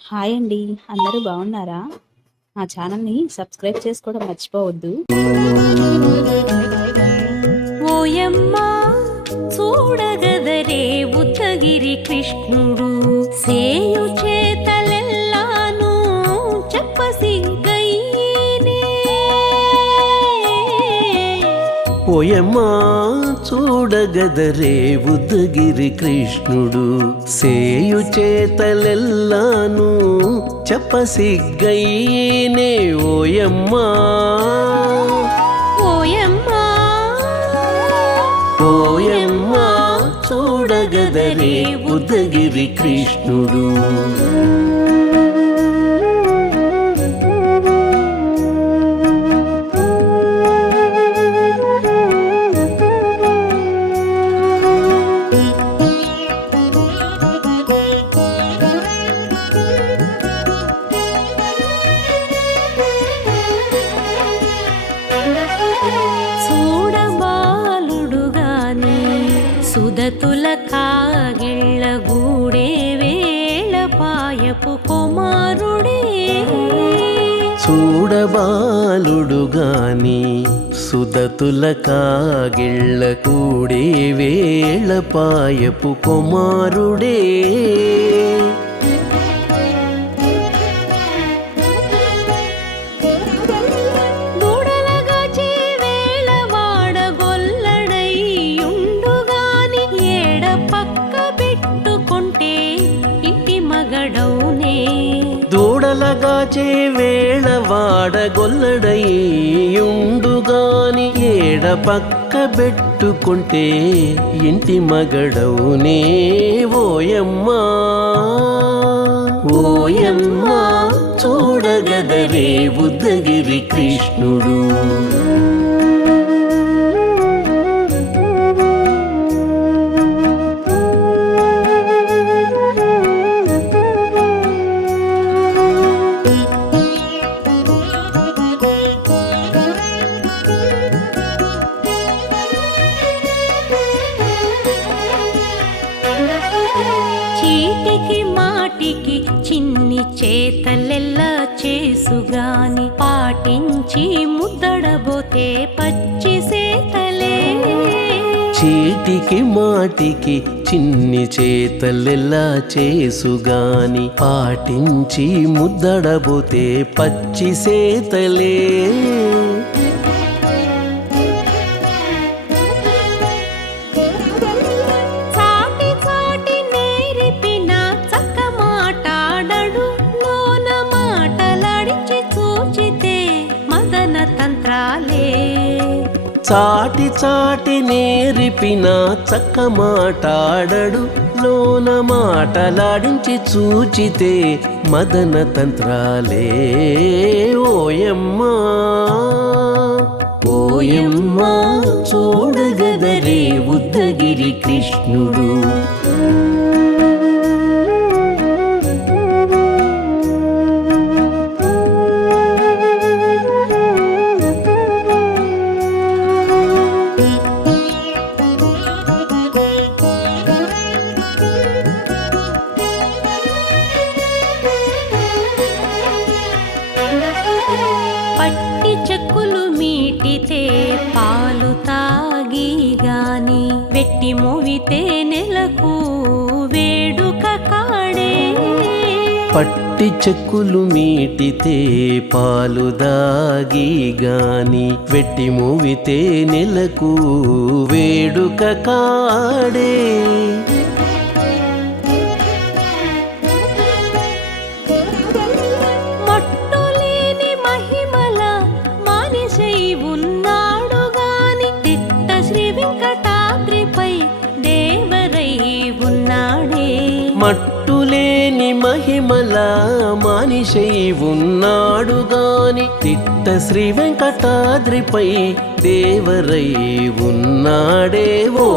Hi అండి, అందరూ బాగున్నారా? మా ఛానల్ని సబ్స్క్రైబ్ చేసుకోవడం మర్చిపోవద్దు. ఓయమ్మా చూడగదరే ఉత్తగిరి కృష్ణుడు సేయు చేతలెల్లాను చెప్పసిగ్గైనే. ఓయమ్మా చూడగదరే ఉద్దగిరి కృష్ణుడు సేయు చేతలెల్లాను చెప్పసిగ్గైనే. ఓయమ్మా ఓయమ్మా ఓయమ్మా చూడగదరే ఉద్దగిరి కృష్ణుడు. చూడబాలుడుగాని సుదతుల కాగిళ్ళ గూడే వేళ పాయపు కుమారుడే. చూడబాలుడుగాని సుదతుల కాగిళ్ళ కూడే వేళ పాయపు కుమారుడే. దూడలగాచే వేళ వాడగొల్లడైయుండుగాని ఏడ పక్క పెట్టుకుంటే ఇంటి మగడౌనే. దూడలగాచే వేళ వాడగొల్లడయ్యుండుగాని ఏడ పక్క పెట్టుకుంటే ఇంటి మగడవునే. ఓయమ్మా ఓయమ్మా చూడగదరే ఉద్దగిరి కృష్ణుడు. చీటికి మాటికి చిన్ని చేతలెల్లా చేసుగాని పాటించి ముద్దడబోతే పచ్చి సేతలే. చీటికి మాటికి చిన్ని చేతలెల్లా చేసుగాని పాటించి ముద్దడబోతే పచ్చి సేతలే. చాటి చాటి నేరిపిన చక్క మాటాడడు లోన మాటలాడించి చూచితే మదన తంత్రాలే. చాటి చాటి నేరిపిన చక్క మాటాడడు లోన మాటలాడించి చూచితే మదన తంత్రాలే. ఓయమ్మా ఓయమ్మా చూడగదరే ఉద్దగిరి కృష్ణుడు. పట్టి చెక్కులు మీటితే పాలు తాగి గాని వెట్టి మోవితే నెలకు వేడుక కాడే. పట్టి చెక్కులు మీటితే పాలు దాగి గాని వెట్టి మూవితే నెలకు వేడుక కాడే. మట్టులేని మహిమల మానిషై ఉన్నాడు గాని తిట్ట శ్రీ వెంకటాద్రిపై దేవరై ఉన్నాడే. మట్టులేని మహిమల మానిషై ఉన్నాడు గాని తిట్ట శ్రీ వెంకటాద్రిపై దేవరై ఉన్నాడే. ఓ